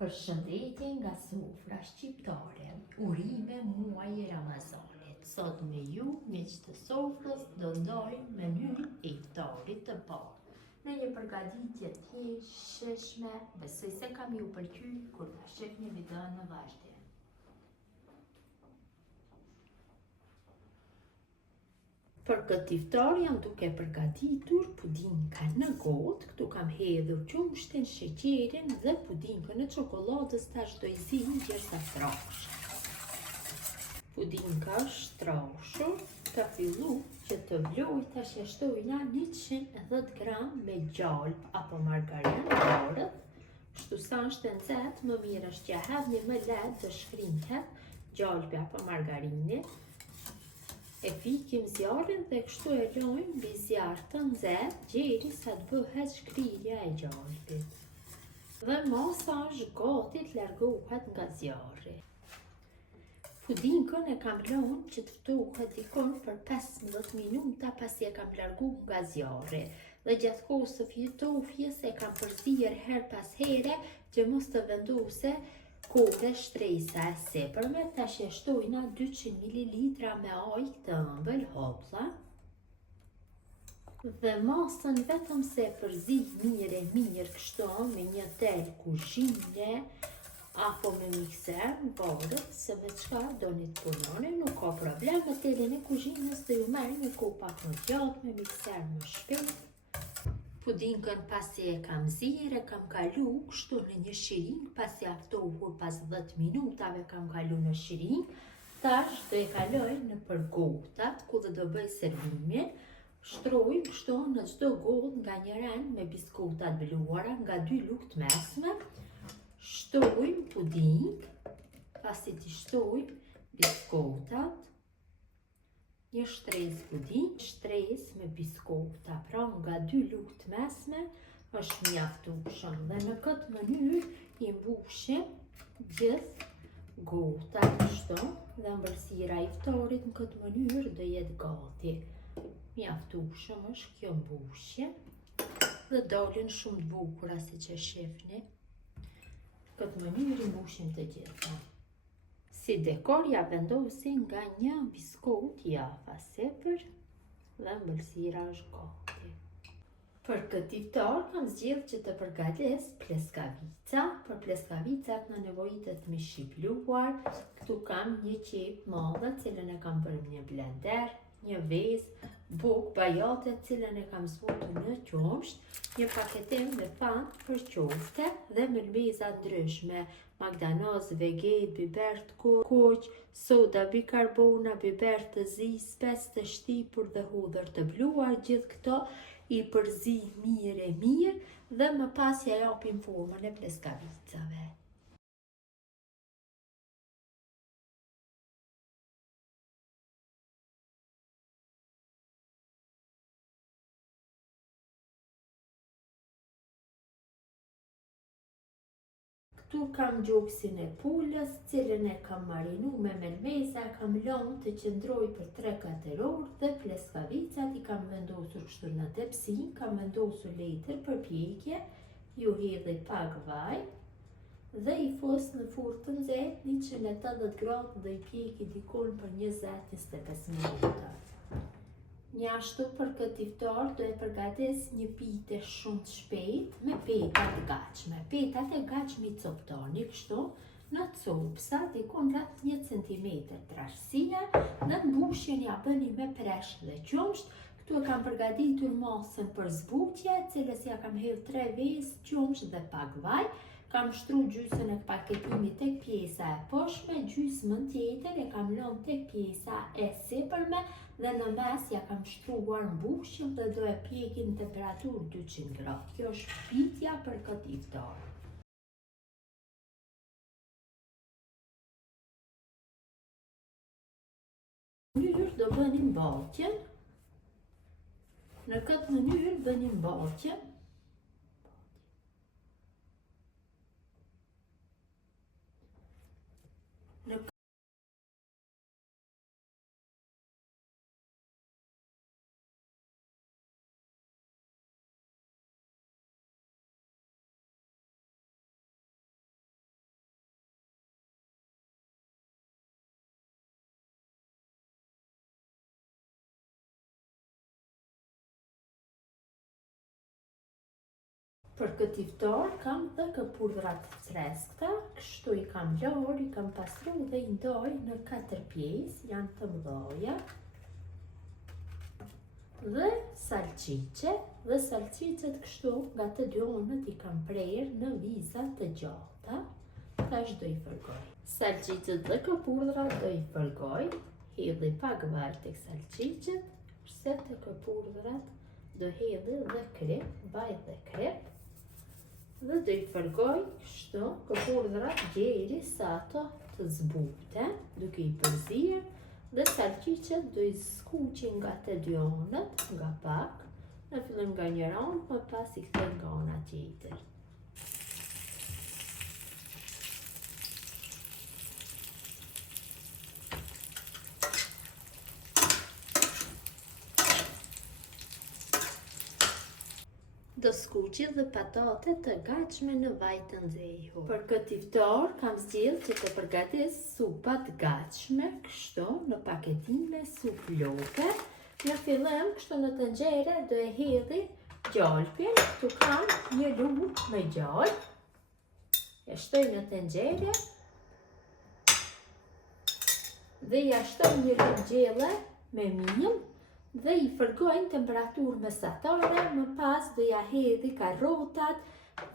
Përshëndetje nga sofra shqiptare, urime muaj i Ramazanit. Sot me ju, miq të sofrës, do ndojmë menyn e iftarit të parë. Në një përgatitje të sheshme, besoj se kam ju pëlqy kur ta shihni videon në vazhdim. Për këtë iftar jam duke përgatitur pudingën në gotë. Këtu kam hedhur qumshtin, sheqerin dhe pudingën në çokoladës tash do i zi gjersa trashë. Pudinga është trashur, ka fillu që të vloj, tash ja shtojna 110 gram me gjalp apo margarinë bardhë. Kështu sa është e nxehtë, më mirë është ja hedhni më lehtë të shkrinhet gjalpi apo margarini. E fikim zjarrin dhe kështu e lojmë mbi zjarr të nxehtë derisa të bëhet shkrirja e gjalpit. Dhe masa është gati të largohet nga zjarri. Pudingën e kam lënë që të ftohet dikon për 15 minuta pasi e kam larguar nga zjarri. Dhe gjatë kohës së ftoftjes e kam përzierë her pas here që mos të vendose kohë shtresa e sipërme. Tash e shtojna 200 ml me ujë të ëmbël hoplla. Dhe masën vetëm se përzi mirë kështu me një tel kuzhine apo me mikser në bardhë, se me çka doni të punoni, nuk ka problem me telin e kuzhinës, dhe ju merr një kohë pak më gjatë me mikser më shpejt. Pudingën pasi e kam zirë, e kam kalu kështu në një shiring, pasi aftohur pas 10 minutave kam kalu në shiring. Tash do e kaloj në përgotat ku do bëj servimin. Shtroj kështu në çdo gotë nga njëren me biskotat bluara nga 2 lugë të mesme. Shtojmë puding, pasi t'i shtojmë biskotat, një shtresë puding, shtresë me biskota, pra nga 2 lugë të mesme është mjaftueshëm. Dhe në këtë mënyrë i mbushim gjithë gotat kështu, dhe ëmbëlsira e iftarit në këtë mënyrë do jetë gati. Mjaftueshëm është kjo mbushje dhe dalin shumë të bukura siç e shihni. Në këtë mënyrë i mbushim të gjitha. Si dekor ja vendosin nga një biskot jafa sipër dhe ëmbëlsira është gati. Për këtë iftar kam zgjedhur që të përgatis pleskavica. Për pleskavicat na nevojitet mish i bluar. Këtu kam një qep madhe, cilën e kam bërë në një blender, një vezë, bukë bajate, cilën e kam zbutur në qumsht, një paketim me fat për qofte dhe me lmeza ndryshme, magdanoz, veget, biber të kuq, soda bikarbona, biber të zi, spec të shtipur dhe hudhër të bluar. Gjithë këto i përzi mirë dhe më pas ja japim formën e pleskavicave. Këtu kam gjoksin e pulës, cilën e kam marinu me melmeza, kam lënë të qëndroj për 3-4 orë dhe pleskavicat i kam vendosur kështu në tepsin, kam vendosur letër për pjekje, ju hedhi pak vaj dhe i fus në furrë të nxehtë 180 gradë dhe i pjeki dikon për 20-25 minuta. Njashtu për këtë iftar do e përgatis një pite shumë të shpejt me petat e gatshme. Petat e gatshme i coptoni kështu në copsa, dikon rreth 1 cm trashësia, dhe mbushjen ja bëni me presh dhe qumsht. Këtu e kam përgatitur masën për zbutje, cilës ja kam hedhur 3 vezë qumsht dhe pak vaj. Kam shtru gjysmën e paketimit tek pjesa e poshtme, gjysmën tjetër e kam lënë tek pjesa e sipërme dhe në mes ja kam shtruar mbushjen dhe do e pjeki në temperaturë 200 gradë. Kjo është pitja për këtë iftar. Në mënyrë do bënim mbartjen. Në këtë mënyrë bënim mbartjen. Për këtë iftar kam dhe këpurdhrat freskëta, kështu i kam lor, i kam pastru dhe i ndoj në 4 pjesë, janë të mëdhoja. Dhe salcice, dhe salcicet kështu nga të djonët i kam prerë në viza të gjata, tash do i fërgoj. Salcicet dhe këpurdhrat do i fërgoj, hedhi pak vaj tek salcicet, përse të këpurdhrat do hedhi dhe krep, vaj dhe krep, dhe do i fërgoj kështu këpurdhrat deri sa ato të zbuten, duke i përzirë, dhe salcicet do i skuqin nga të djonët, nga pak, në fillim nga një ranë, më pas i kthen nga ana tjetër. Do skuqi dhe patate të gatshme në vaj të nxehur. Për këtë iftar kam zgjedhur që të përgatis supa të gatshme, kështu në paketime supë loke. Në fillim kështu në tenxhere do e hedhi gjalpin, këtu kam një lugë me gjalp. E shtoj në tenxhere dhe ja shtoj një lugë gjelle me miell dhe i fërgoj në temperaturë mesatare, më pas dhe ja hedhi karrotat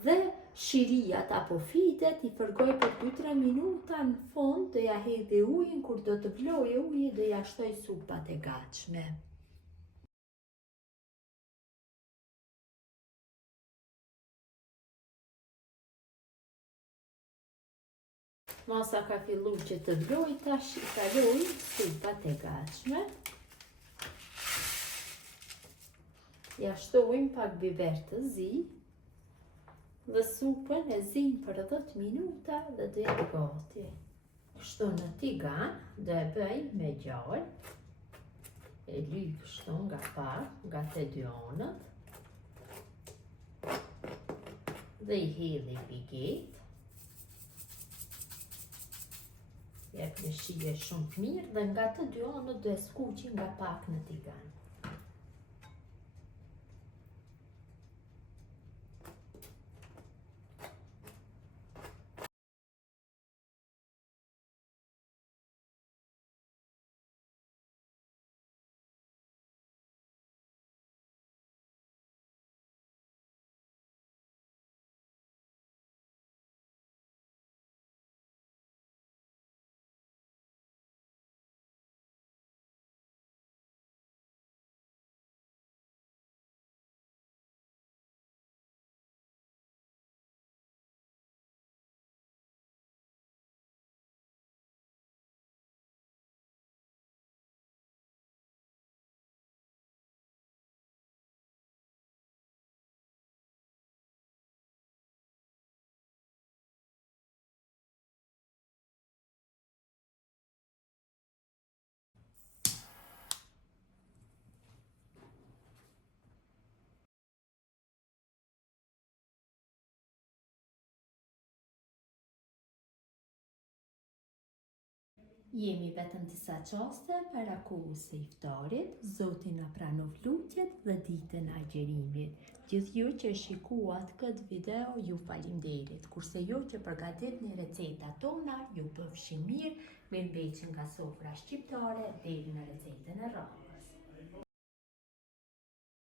dhe shirijat apo fitet, i fërgoj për 2-3 minuta, në fund dhe ja hedhi ujin, kur do të vlojë uji dhe ja shtoj supat e gatshme. Masa ka fillu që të vloj, tash i kaloj supat e gatshme. Ja shtojmë pak biber të zi dhe supën e zim për 10 minuta dhe do jetë gati. Kështu në tigan do e bëj me gjalp, e lyj kështu nga pak, nga të djonët, dhe i hedhi biget. Jep një shije shumë të mirë dhe nga të djonët do e skuqi nga pak në tigan. Jemi vetëm disa qaste para kohës së iftarit, Zoti na pranov lutjet dhe ditën e agjerimit. Gjithë ju që shikuat këtë video, ju faleminderit. Kurse ju që përgatitni recetat tona, ju pëfshi mirë, mirëmbëjtje nga sofra shqiptare deri në recetën e radhës.